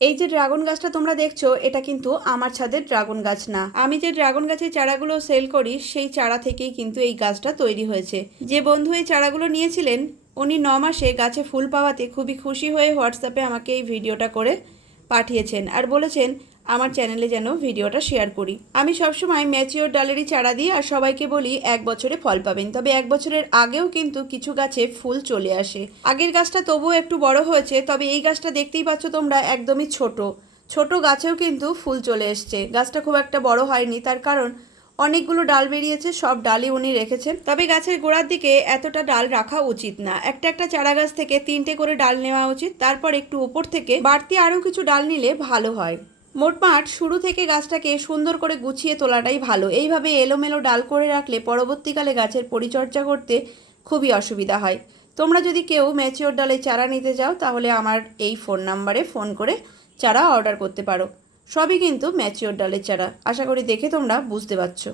এই যে ড্রাগন গাছটা তোমরা দেখছো, এটা কিন্তু আমার ছাদের ড্রাগন গাছ না। আমি যে ড্রাগন গাছের চারাগুলো সেল করি সেই চারা থেকেই কিন্তু এই গাছটা তৈরি হয়েছে। যে বন্ধু এই চারাগুলো নিয়েছিলেন, উনি 9 মাসে গাছে ফুল পাওয়াতে খুবই খুশি হয়ে হোয়াটসঅ্যাপে আমাকে এই ভিডিওটা করে পাঠিয়েছেন আর বলেছেন আমার চ্যানেলে যেন ভিডিওটা শেয়ার করি। আমি সবসময় ম্যাচিওর ডালেরই চারা দিই আর সবাইকে বলি 1 বছরে ফল পাবেন, তবে 1 বছরের আগেও কিন্তু কিছু গাছে ফুল চলে আসে। আগের গাছটা তবুও একটু বড় হয়েছে, তবে এই গাছটা দেখতেই পাচ্ছ তোমরা একদমই ছোট ছোট গাছেও কিন্তু ফুল চলে এসছে। গাছটা খুব একটা বড় হয়নি, তার কারণ অনেকগুলো ডাল বেরিয়েছে, সব ডালই উনি রেখেছেন। তবে গাছের গোড়ার দিকে এতটা ডাল রাখা উচিত না, একটা একটা চারা গাছ থেকে 3টে করে ডাল নেওয়া উচিত, তারপর একটু উপর থেকে বাড়তি আরও কিছু ডাল নিলে ভালো হয়। মোটমাট শুরু থেকে গাছটাকে সুন্দর করে গুছিয়ে তোলাটাই ভালো। এইভাবে এলোমেলো ডাল করে রাখলে পরবর্তীকালে গাছের পরিচর্যা করতে খুবই অসুবিধা হয়। তোমরা যদি কেউ ম্যাচিওর ডালের চারা নিতে চাও তাহলে আমার এই ফোন নাম্বারে ফোন করে চারা অর্ডার করতে পারো। সবই কিন্তু ম্যাচিওর ডালের চারা। আশা করি দেখে তোমরা বুঝতে পারছো।